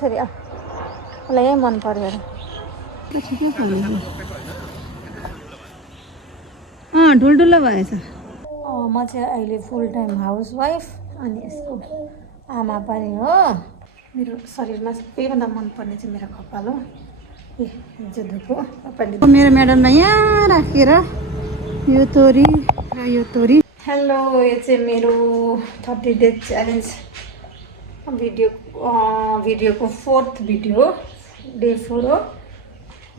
छोरी मलाई यही मन पर्यो र ठिकै फलेछ ठुल्ठुलो भएछ म चाहिँ अहिले फुल टाइम हाउसवाइफ अनि यसको आमा पनि हो मेरो शरीरमा सबैभन्दा मनपर्ने चाहिँ मेरो कपाल हो हिजो धुको मेरो म्याडमलाई यहाँ राखेर यो तोरी र यो तोरी हेलो यो चाहिँ मेरो 30 डेज च्यालेन्ज भिडियोको 4th भिडियो हो डे 4 हो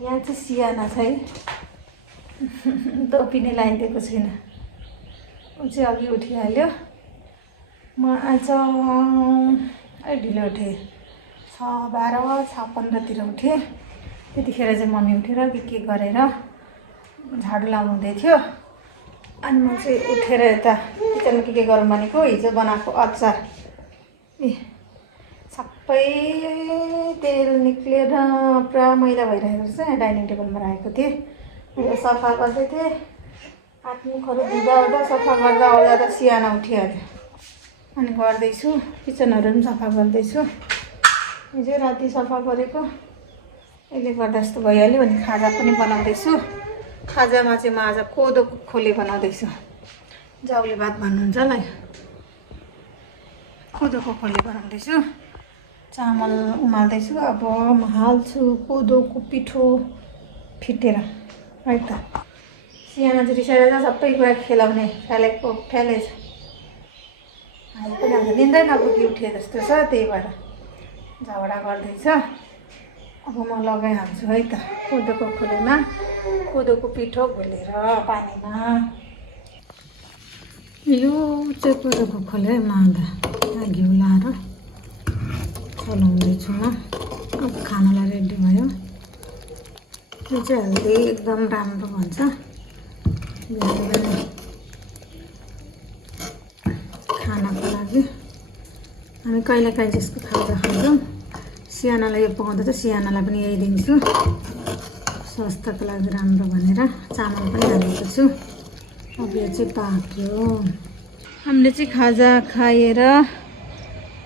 यहाँ चाहिँ सियाना छ है टोपी नै लगाइदिएको छैन ऊ चाहिँ अघि उठिहाल्यो म आज अलि ढिलो उठेँ 6:12-6:15 उठेँ त्यतिखेर चाहिँ मम्मी उठेर के गरेर झाडु लाउनु हुँदै थियो अनि म चाहिँ उठेर यता किचनमा के गरौँ भनेको हिजो बनाएको अचार सबै तेल निक्लेर पुरा मैला भइरहेको रहेछ यहाँ डाइनिङ टेबलमा राखेको थिएँ मैले सफा गर्दै थिएँ हात मुखहरू धुँदा सफा गर्दा ओर्दा सियाना उठिहाल्यो अनि गर्दैछु किचनहरू पनि सफा गर्दैछु हिजो राति सफा गरेको यसले गर्दा यस्तो भइहाल्यो भने खाजा पनि बनाउँदैछु खाजामा चाहिँ म आज कोदोको खोले बनाउँदैछु जाउले भात भन्नुहुन्छ होला कोदोको खोले बनाउँदैछु चामल उमाल्दैछु अब म हाल्छु कोदोको पिठो फिटेर है त सियाना चाहिँ रिसाएर सबै कुरा खेलाउने फ्यालेको फ्यालेछ अहिले पनि हाम्रो निन्दै नपुगी उठे जस्तो छ त्यही भएर झगडा गर्दैछ अब म लगाइहाल्छु है त कोदोको खोलेमा कोदोको पिठो घोलेर पानीमा यो चाहिँ कोदोको खोले मादा घिउ लाएर चलाउँदैछु म अब खानालाई रेडी भयो यो चाहिँ हेल्दी एकदम राम्रो भन्छ खानाको लागि हामी कहिलेकाहीँ त्यसको खाजा खान्छौँ सियानालाई यो पकाउँदा चाहिँ सियानालाई पनि यही दिन्छु स्वास्थ्यको लागि राम्रो भनेर चामल पनि हालेको छु अब यो चाहिँ पाक्यो हामीले चाहिँ खाजा खाएर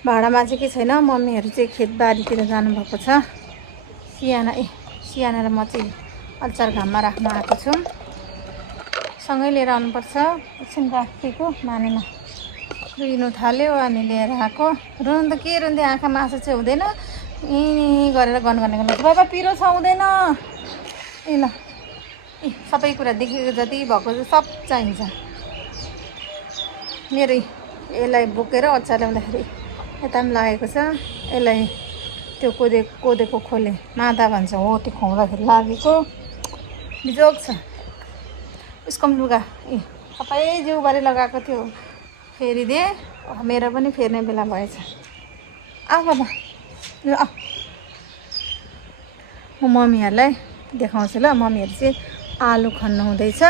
भाँडामा चाहिँ के छैन मम्मीहरू चाहिँ खेतबारीतिर जानुभएको छ सियाना र म चाहिँ अचार घाममा राख्न आएको छु सँगै लिएर आउनुपर्छ एकछिन राखेको मानेन रुनु थाल्यो अनि लिएर आएको रुनु त के रुन्दै आँखामा आँसु चाहिँ हुँदैन गरेर गनगनेको बाबा पिरो छ हुँदैन ए ल सबै कुरा देखेको जति भएको सब चाहिन्छ मेरो यसलाई बोकेर अचार ल्याउँदाखेरि यता पनि लागेको छ यसलाई त्यो कोदेको खोले मादा भन्छ हो त्यो खुवाउँदाखेरि लागेको बिजोग छ उसको पनि लुगा सबै जिउबारी लगाएको थियो फेरिदिएँ मेरो पनि फेर्ने बेला भएछ बाबा ल म मम्मीहरूलाई देखाउँछु ल मम्मीहरू चाहिँ आलु खन्नु हुँदैछ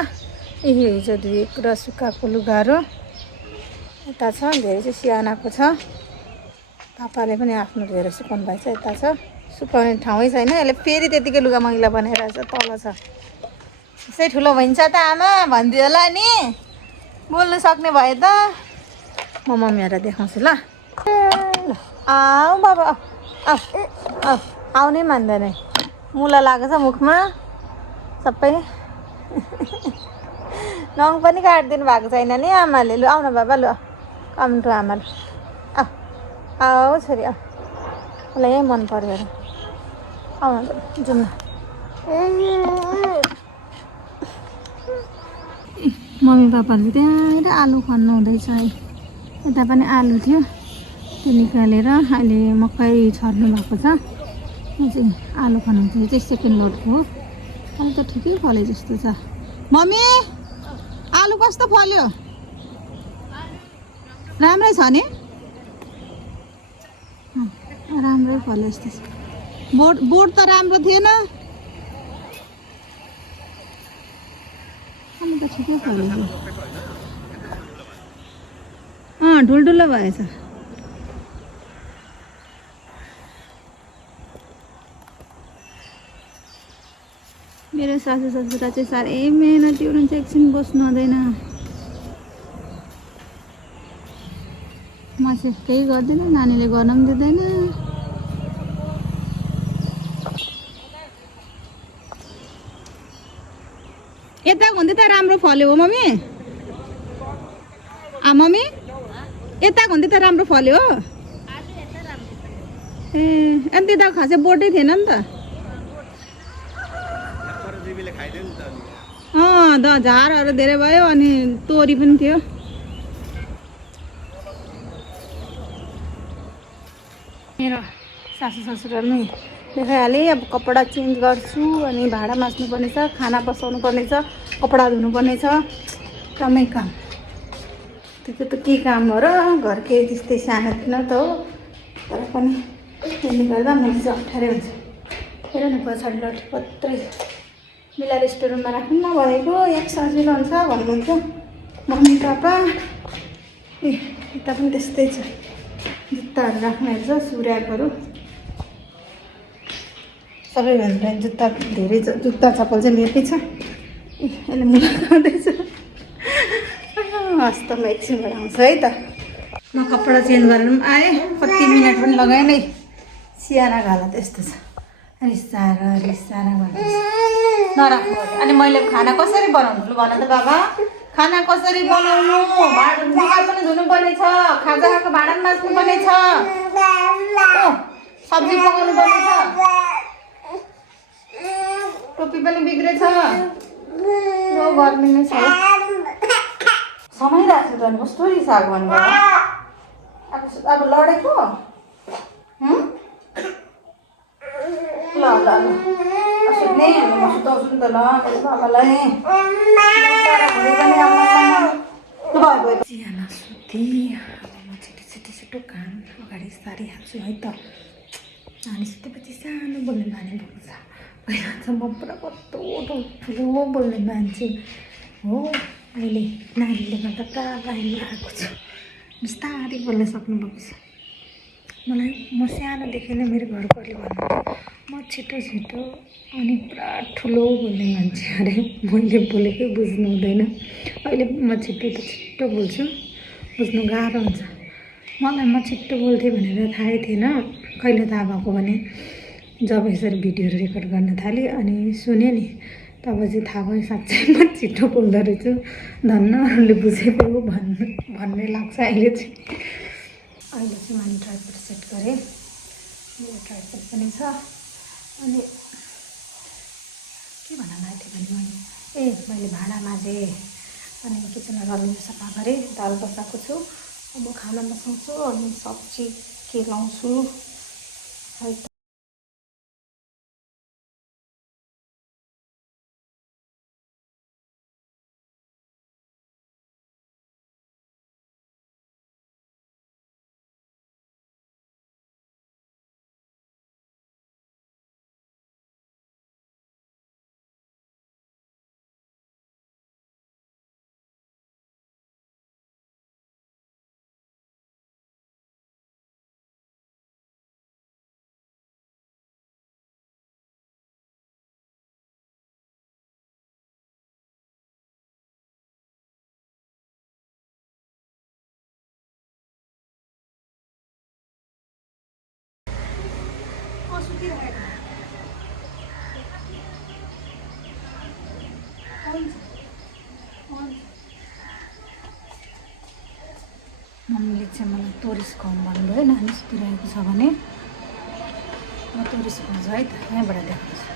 हिजो धुएको र सुकाएको लुगाहरू यता छ धेरै चाहिँ सियानाको छ पापाले पनि आफ्नो धोएर सुकाउनु भएछ यता छ सुकाउने ठाउँै छैन यसले फेरि त्यतिकै लुगा मैला बनाइरहेछ तल छ यसै ठुलो भइन्छ त आमा भनिदियो होला नि बोल्नु सक्ने भए त म मम्मीहरूलाई देखाउँछु ल आऊ बाबा आउनै मान्दैन मुला लागेको छ मुखमा सबै नङ पनि काटिदिनु भएको छैन नि आमाले लु आउन बाबा लु कम्टु आमा आऊ छोरी मलाई यही मन पर्यो र आउन जाउँ न मम्मी पापाले त्यहाँ आलु खन्नु हुँदैछ है यता पनि आलु थियो त्यो निकालेर अहिले मकै छर्नु भएको छ यो चाहिँ आलु खन्नु थियो चाहिँ सेकेन्ड लोडको हो अहिले त ठिकै फल्यो जस्तो छ मम्मी आलु कस्तो फल्यो राम्रै छ नि राम्रै फल्यो जस्तो छ बोट त राम्रो थिएन अनि त ठिकै फल्यो ठुल्ठुलो भएछ मेरो सासू ससुरा चाहिँ साह्रै मेहनती हुनुहुन्छ एकछिन बस्नु हुँदैन म चाहिँ केही गर्दैन नानीले गर्न पनि दिँदैन यता हुँदै त राम्रो फल्यो हो मम्मी? मम्मी यता हुँदै त राम्रो फल्यो हो? ए अनि त्यो त खासै बोटै थिएन नि त। झारहरू धेरै भयो अनि तोरी पनि थियो। मेरो सासू ससुराले नै देखाइहालेँ। अब कपडा चेन्ज गर्छु अनि भाँडा माझ्नुपर्ने छ, खाना बसाउनु पर्ने छ, कपडा धुनुपर्ने छ, एकदमै काम। त्यो त के काम हो र, घर केही त्यस्तै सानोतिनो त हो, तर पनि त्यसले गर्दा मैले चाहिँ अप्ठ्यारै हुन्छ। हेर न पछाडि लट्ठी पत्रै मिलाएर स्टोर रुममा राख्नु नभनेको, एक सजिलो हुन्छ भन्नुहुन्छ मम्मी पापा। ए यता पनि त्यस्तै छ, जुत्ताहरू राख्नेहरू छ, सुर्याकहरू सबैभन्दा जुत्ता धेरै छ। जुत्ता चप्पल चाहिँ मेरै छ। यसले मुला खाँदैछ। हस्तमा एकछिनबाट आउँछ है त। म कपडा चेन्ज गरेर पनि आएँ, कति मिनट पनि लगाएँ नै। सियाना घाला त्यस्तो छ, रिसाएर गर्दैछ। नराख्नु अनि मैले खाना कसरी बनाउनु भन त बाबा? खाना कसरी बनाउनु? लुगा पनि धुनुपर्ने छ, खाजा खाएको भाँडा पनि माझ्नुपर्ने छ, सब्जी पकाउनु पर्ने छ, टोपी पनि बिग्रेछ। गर्मी नै छ, समय राख्नु त कस्तो रिसाएको भन्नुभयो। अब लडेको ल ल ल सुत्ने, म सुताउँछु नि त ल मेरो बाबालाई। चियाना सुती। अब म छिटो काम अगाडि सारिहाल्छु है त। नानी सुतेपछि सानो बोल्ने बानी भएको छ। पहिला चाहिँ म पुरा कस्तो ठुलो बोल्ने मान्छे हो, अहिले नानीले गर्दा पुरा बाहिर आएको छु, बिस्तारै बोल्न सक्नु भएको छ। मलाई म सानोदेखि नै मेरो घरकोले भन्नुहुन्छ म छिटो अनि पुरा ठुलो बोल्ने मान्छे अरे, मैले बोलेकै बुझ्नु हुँदैन। अहिले म छिटो बोल्छु, बुझ्नु गाह्रो हुन्छ मलाई। म छिटो बोल्थेँ भनेर थाहै थिएन। कहिले थाहा भएको भने जब यसरी भिडियोहरू रेकर्ड गर्न थालेँ अनि सुनेँ नि, तब चाहिँ थाहा भयो साँच्चै म छिटो बोल्दो रहेछु। धन्न अरूले बुझेको हो भन्ने लाग्छ अहिले चाहिँ। अहिले चाहिँ मैले ट्राइपड सेट गरेँ, मेरो ट्राइपड पनि छ। अनि के भन्न लागेको थियो भने मैले भाँडा माझेँ अनि किचनमा रलिङ सफा गरेँ, दाल बसाएको छु। अब खाना बसाउँछु अनि सब्जी केलाउँछु है त। मम्मीले चाहिँ मलाई तोरिस खुवाउनु भन्नुभयो, नानी सुतिरहेको छ भने म तोरिस खुवाउँछु है त, यहाँबाट देखाउँछु।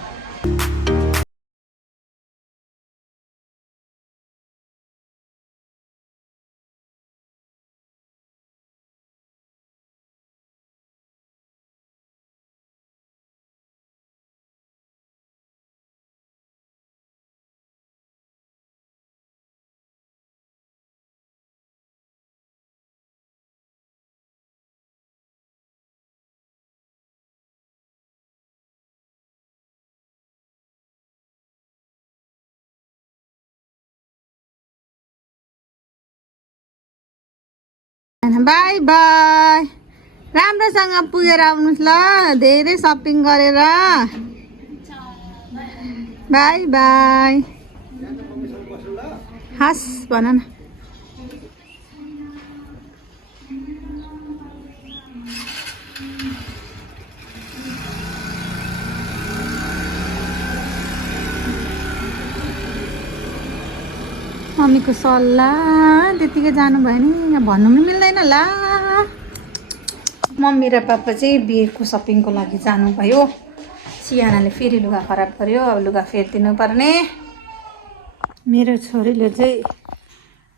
बाई बाई, राम्रोसँग पुगेर आउनुहोस् ल, धेरै सपिङ गरेर। बाई बाई, हस् भन न। मम्मीको सल्लाह त्यतिकै जानु भयो नि यहाँ भन्नु पनि मिल्दैन ला। मम्मी र पापा चाहिँ बिहेको सपिङको लागि जानुभयो। सियानाले फेरि लुगा खराब गर्यो, अब लुगा फेरिदिनु पर्ने। मेरो छोरीले चाहिँ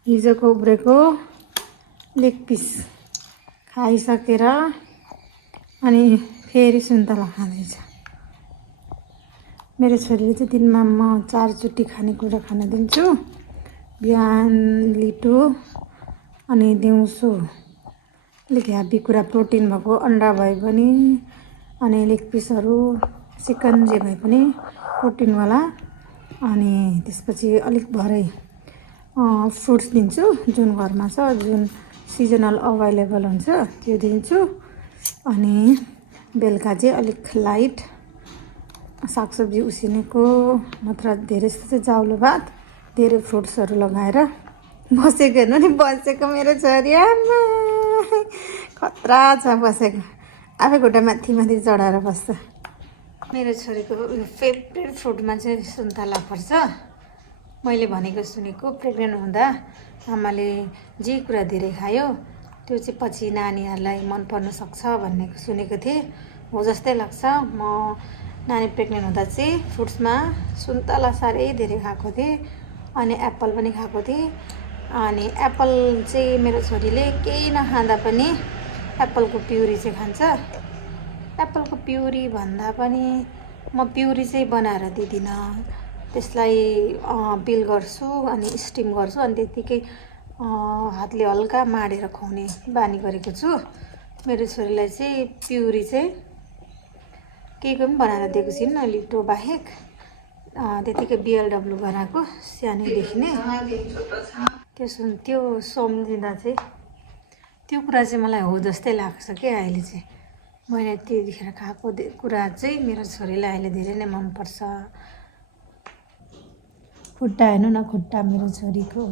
हिजोको उब्रेको लेग पिस खाइसकेर अनि फेरि सुन्तला खाँदैछ। मेरो छोरीले चाहिँ दिनमा म 4 चोटि खानेकुरा खान दिन्छु। बिहान लिटो अनि दिउँसो अलिक ह्याप्पी कुरा प्रोटिन भएको अन्डा भए पनि अनि लेग पिसहरू चिकन जे भए पनि प्रोटिनवाला। अनि त्यसपछि अलिक भरै फ्रुट्स दिन्छु जुन घरमा छ, जुन सिजनल अभाइलेबल हुन्छ त्यो दिन्छु। अनि बेलुका चाहिँ अलिक लाइट सागसब्जी उसिनेको नत्र धेरै जस्तो चाहिँ चाउलो भात, धेरै फ्रुट्सहरू लगाएर बसेको। हेर्नु नि बसेको मेरो छोरी आमा खतरा छ बसेको, आफै खुट्टा माथि माथि चढाएर बस्छ। मेरो छोरीको फेभरेट फ्रुटमा चाहिँ सुन्तला पर्छ। मैले भनेको सुनेको प्रेग्नेन्ट हुँदा आमाले जे कुरा धेरै खायो त्यो चाहिँ पछि नानीहरूलाई मन पर्न सक्छ भन्ने सुनेको थिएँ। हो जस्तै लाग्छ। म नानी प्रेग्नेन्ट हुँदा चाहिँ फ्रुट्समा सुन्तला साह्रै धेरै खाएको थिएँ अनि एप्पल पनि खाएको थिएँ। अनि एप्पल चाहिँ मेरो छोरीले केही नखाँदा पनि एप्पलको प्युरी चाहिँ खान्छ। एप्पलको प्युरी भन्दा पनि म प्युरी चाहिँ बनाएर दिँदिनँ, त्यसलाई पिल गर्छु अनि स्टिम गर्छु अनि त्यत्तिकै हातले हल्का माडेर खुवाउने बानी गरेको छु। मेरो छोरीलाई चाहिँ प्युरी चाहिँ केही पनि बनाएर दिएको छुइनँ लिटो बाहेक। त्यतिकै बिएलडब्लु बनाएको सानैदेखि नै त्यो सम्झिँदा चाहिँ त्यो कुरा चाहिँ मलाई हो जस्तै लाग्छ कि अहिले चाहिँ मैले त्यतिखेर खाएको कुरा चाहिँ मेरो छोरीलाई अहिले धेरै नै मनपर्छ। खुट्टा हेर्नु न, खुट्टा मेरो छोरीको।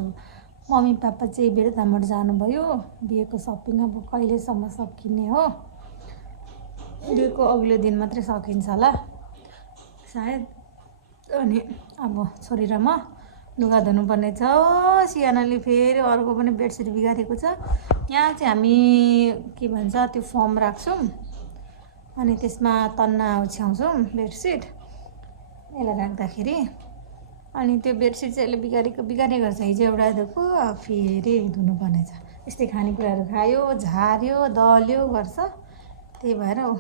मम्मी पापा चाहिँ बेरतामठ जानुभयो। बिहेको सपिङ अब कहिलेसम्म सकिने हो, बिहेको अघिल्लो दिन मात्रै सकिन्छ होला सायद। अनि अब छोरी र म लुगा धुनुपर्ने छ। सियानाले फेरि अर्को पनि बेडसिट बिगारेको छ। यहाँ चाहिँ हामी के भन्छ त्यो फर्म राख्छौँ अनि त्यसमा तन्ना ओछ्याउँछौँ बेडसिट यसलाई राख्दाखेरि। अनि त्यो बेडसिट चाहिँ यसले बिगारेको छ। हिजो एउटा धोएको फेरि धुनुपर्ने छ। यस्तै खानेकुराहरू खायो, झार्यो, दल्यो गर्छ, त्यही भएर हो।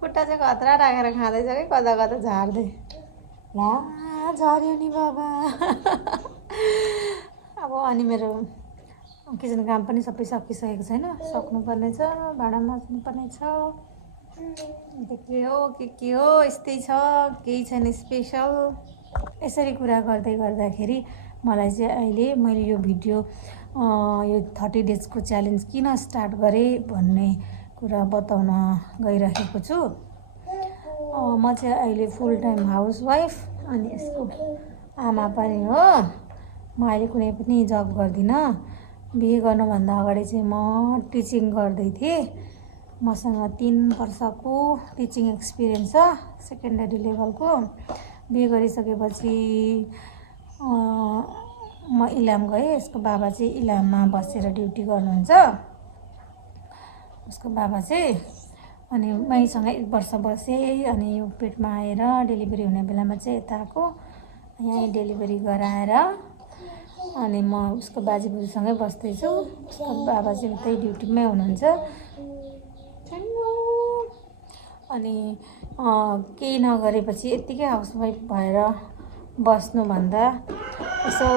खुट्टा चाहिँ खतरा राखेर खाँदैछ कि कता कता झार्दै। ला झऱ्यो नि बाबा। अब अनि मेरो किचन काम पनि सबै सकिसकेको छैन, सक्नुपर्ने छ, भाँडा माझ्नुपर्ने छ। के हो यस्तै छ, केही छैन स्पेसल। यसरी कुरा गर्दै गर्दाखेरि मलाई चाहिँ अहिले मैले यो भिडियो यो 30 डेजको च्यालेन्ज किन स्टार्ट गरेँ भन्ने कुरा बताउन गइरहेको छु। म चाहिँ अहिले फुल टाइम हाउसवाइफ अनि यसको आमा पनि हो। म अहिले कुनै पनि जब गर्दिनँ। बिहे गर्नुभन्दा अगाडि चाहिँ म टिचिङ गर्दै थिएँ। मसँग 3 वर्षको टिचिङ एक्सपिरियन्स छ, सेकेन्डरी लेभलको। बिहे गरिसकेपछि म इलाम गएँ। यसको बाबा चाहिँ इलाममा बसेर ड्युटी गर्नुहुन्छ उसको बाबा चाहिँ। अनि मैसँग 1 वर्ष बसेँ। अनि यो पेटमा आएर डेलिभरी हुने बेलामा चाहिँ यता आएको, यहीँ डेलिभरी गराएर अनि म उसको बाजे बोजूसँगै बस्दैछु। उसको बाबा चाहिँ उतै ड्युटीमै हुनुहुन्छ। अनि केही नगरेपछि यत्तिकै हाउसवाइफ भएर बस्नुभन्दा यसो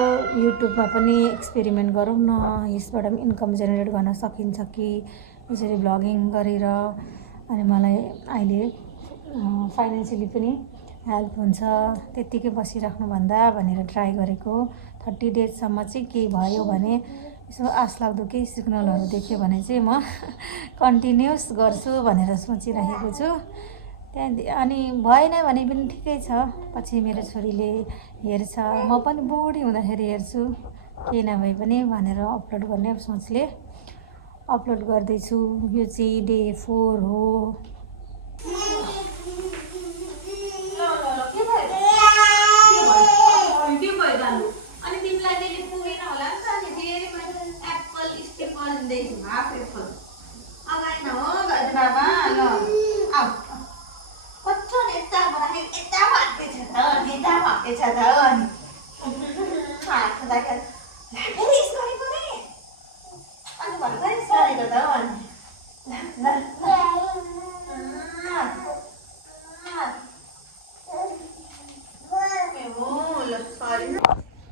युट्युबमा पनि एक्सपेरिमेन्ट गरौँ न, यसबाट पनि इन्कम जेनेरेट गर्न सकिन्छ कि यसरी भ्लगिङ गरेर। अनि मलाई अहिले फाइनेन्सियली पनि हेल्प हुन्छ त्यत्तिकै बसिराख्नुभन्दा भनेर ट्राई गरेको। 30 डेजसम्म चाहिँ केही भयो भने यसो आशलाग्दो केही सिग्नलहरू देख्यो भने चाहिँ म कन्टिन्युस गर्छु भनेर सोचिरहेको छु। त्यहाँदेखि अनि भएन भने पनि ठिकै छ, पछि मेरो छोरीले हेर्छ, म पनि बुढी हुँदाखेरि हेर्छु, केही नभए पनि भनेर अपलोड गर्ने सोचले अपलोड गर्दैछु। यो चाहिँ डे 4 हो। अनि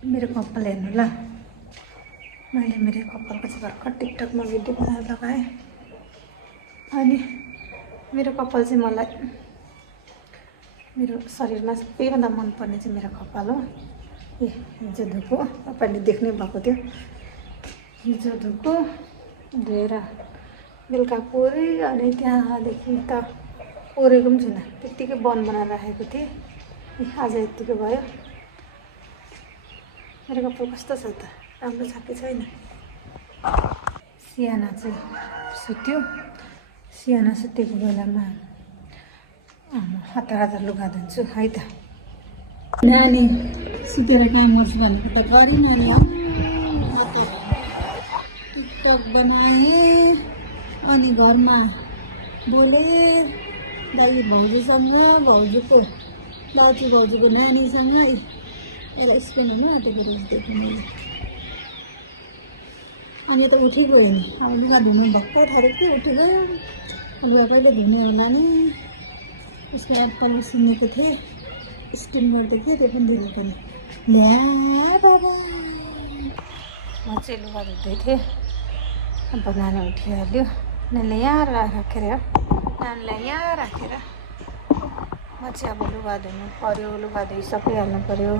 मेरो कपाल हेर्नु ल मैले मेरो कपालको चाहिँ भर्खर टिकटकमा भिडियो बनाएर लगाएँ अनि मेरो कपाल चाहिँ मलाई मेरो शरीरमा सबैभन्दा मनपर्ने चाहिँ मेरो कपाल हो ए हिजो धोएको तपाईँले देख्नै भएको थियो हिजो धोएको धोएर बेलुका पोरे अनि त्यहाँदेखि त पोरेको पनि छैन त्यत्तिकै बन बनाएर राखेको थिएँ आज यत्तिकै भयो मेरो कपाल कस्तो छ त राम्रो छ कि छैन सियाना चाहिँ सुत्यो सियाना सुतेको बेलामा हतार हतार लुगा धुन्छु है त नानी सुतेर काम गर्छु भनेको त गरेँ नानी टिकटक बनाएँ अनि घरमा बोलेँ दाजु भाउजूसँग भाउजूको नानीसँग यसलाई स्क्रिनमा आँटेको देख्नु मैले अनि त उठि गयो नि अब लुगा धुनु भक्कु थालेको थियो उठि गयो लुगा कहिले धुने होला नि उसको अप्पल सुनेको थिएँ स्किन गर्दै थिएँ त्यो पनि धुने पनि ल्या बाबा म चाहिँ लुगा धुँदै थिएँ अब नानी उठिहाल्यो नानीलाई यहाँ राखेर नानीलाई यहाँ राखेर म चाहिँ अब लुगा धुनु पऱ्यो लुगा धोइसकिहाल्नु पऱ्यो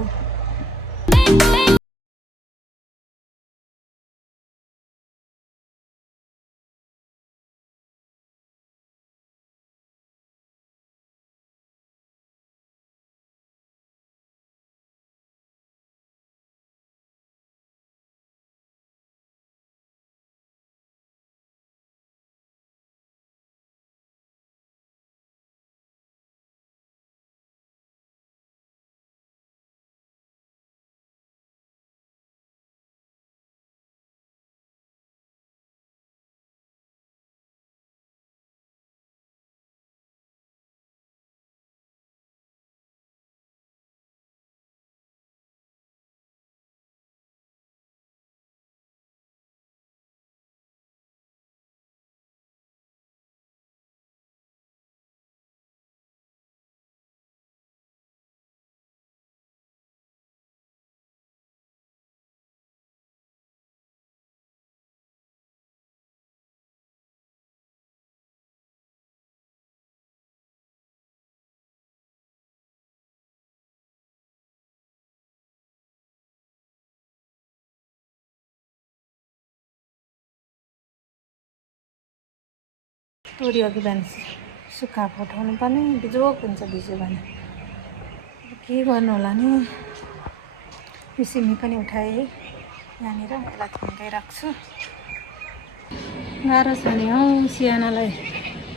तोरी अघि बिहान सुक्खाएको उठाउनु पर्ने बिजोक हुन्छ भिज्यो भने के गर्नु होला नि यो सिमी पनि उठाएँ यहाँनिर यसलाई थन्काइ राख्छु गाह्रो छ नि हौ सियानालाई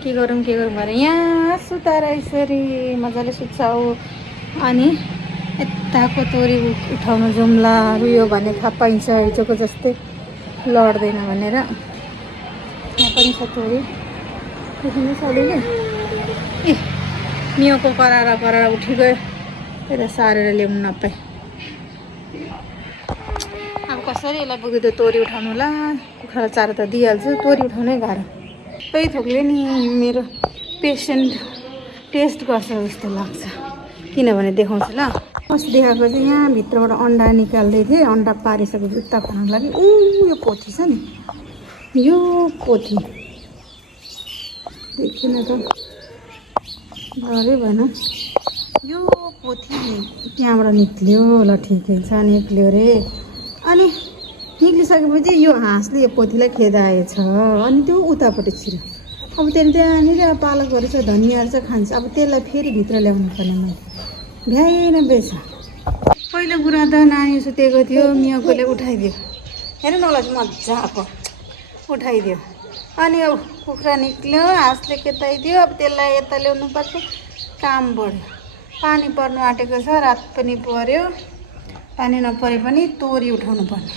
के गरौँ भने यहाँ सुताएर यसरी मजाले सुत्छौ अनि यताको तोरी उठाउनु जुम्ला रुयो भने थाहा पाइन्छ हिजोको जस्तै लड्दैन भनेर यहाँ पनि छ तोरी देख्नु सलिले ए मियोको कराएर उठि गयो यता सारेर ल्याउनु नपाए अब कसरी यसलाई पुग्दै तोरी उठाउनु होला कुखुरालाई चारो त दिइहाल्छु तोरी उठाउनै गाह्रो सबै थोकले नि मेरो पेसेन्ट टेस्ट गर्छ जस्तो लाग्छ किनभने देखाउँछु ल अस्ति देखाएको चाहिँ यहाँ भित्रबाट अन्डा निकाल्दै थिएँ अन्डा पारिसकेपछि जुत्ता खानुको लागि यो पोथी छ नि यो पोथी देखिन त डरै भएन यो पोथी त्यहाँबाट निक्ल्यो ल ठिकै छ निक्ल्यो रे अनि निक्लिसकेपछि यो हाँसले यो पोथीलाई खेदाएछ अनि त्यो उतापट्टि छिर्यो अब त्यहाँनिर पालकहरू छ धनियाँहरू छ खान्छ अब त्यसलाई फेरि भित्र ल्याउनु पर्ने मैले भ्याएन बेच पहिलो कुरा त नानी सुतेको थियो मियाकोले उठाइदियो हेर्नु न मलाई मजाको उठाइदियो अनि अब कुखुरा निक्ल्यो हाँसले खेताइदियो अब त्यसलाई यता ल्याउनु पर्छ काम बढ्यो पानी पर्नु आँटेको छ रात पनि पर्यो पानी नपरे पनि तोरी उठाउनु पर्ने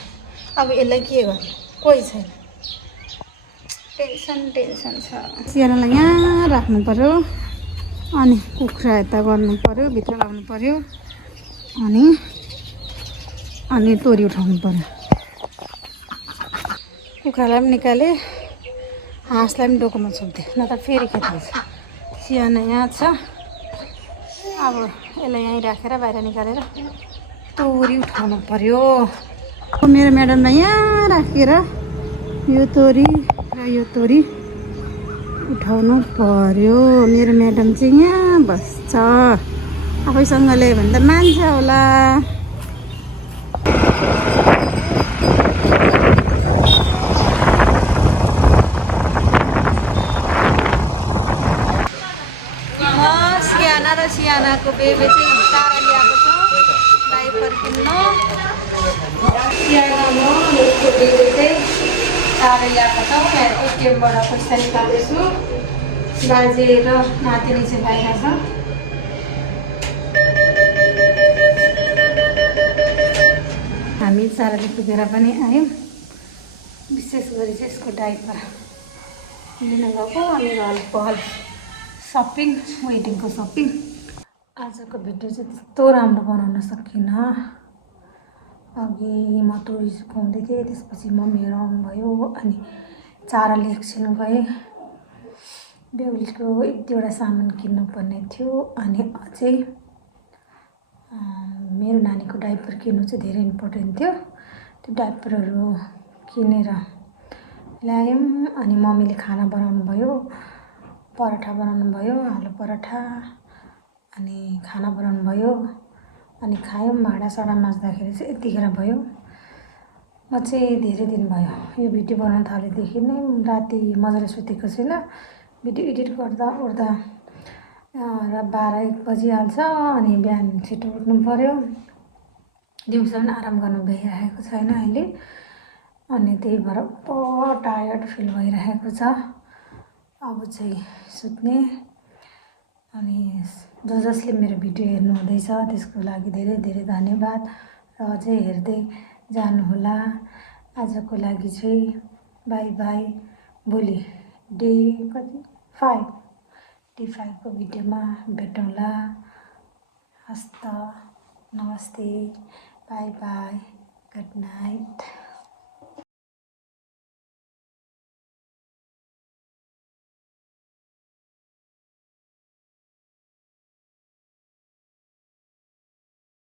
अब यसलाई के गर्नु कोही छैन टेन्सन छ। सियानालाई यहाँ राख्नु पर्यो अनि कुखुरा यता गर्नु पर्यो, भित्र लाउनु पर्यो अनि तोरी उठाउनु पर्यो। कुखुरालाई पनि निकाले, हाँसलाई पनि डोकोमा छोप्दै, न त फेरि खेताउँछ। सियाना यहाँ छ, अब यसलाई यहीँ राखेर बाहिर निकालेर तोरी उठाउनु पर्यो। मेरो म्याडमलाई यहाँ राखेर यो तोरी र यो तोरी उठाउनु पर्यो। मेरो म्याडम चाहिँ यहाँ बस्छ, आफैसँगले भन्दा मान्छ होला। सियाना र सियानाको बेबी चाहिँ टाढा ल्याएको छ डाइपर किन्नु। सियाना म मेरो बेबी चाहिँ टाढा ल्याएको छ। यहाँ एटिएमबाट पैसा निकाल्दैछु। बाजे र नातिनी चाहिँ बाहिर छ। हामी चाराले पुगेर पनि आयौँ। विशेष गरी चाहिँ यसको डाइपर लिन गएको अनि पहल सपिङ, वेडिङको सपिङ। आजको भिडियो चाहिँ त्यस्तो राम्रो बनाउन सकिनँ। अघि म तोरी सुकाउँदै थिएँ, त्यसपछि मम्मीहरू आउनुभयो अनि चाराले एकछिन गएँ। बेहुलीको एक दुईवटा सामान किन्नुपर्ने थियो अनि अझै मेरो नानीको डाइपर किन्नु चाहिँ धेरै इम्पोर्टेन्ट थियो। त्यो डाइपरहरू किनेर ल्यायौँ अनि मम्मीले खाना बनाउनु भयो, पराठा बनाउनु भयो, आलु पराठा अनि खाना बनाउनु भयो अनि खायौँ। भाँडासाँडा माझ्दाखेरि चाहिँ यतिखेर भयो। म चाहिँ धेरै दिन भयो यो भिडियो बनाउन थालेदेखि नै राति मजाले सुतेको छैन। भिडियो एडिट गर्दा ओर्दा र 12-1 बजिहाल्छ अनि बिहान छिटो उठ्नु पर्यो। दिउँसो पनि आराम गर्नु भइरहेको छैन अहिले अनि त्यही भएर टायर्ड फिल भइरहेको छ। अब चाहिँ सुत्ने। अनि जसले मेरो भिडियो हेर्नु हुँदैछ त्यसको लागि धेरै धेरै धन्यवाद र अझै हेर्दै जानुहोला। आजको लागि चाहिँ बाई बाई। भोलि डे 5 को भिडियोमा भेटौँला। हस्त नमस्ते, बाई बाई, गुड नाइट।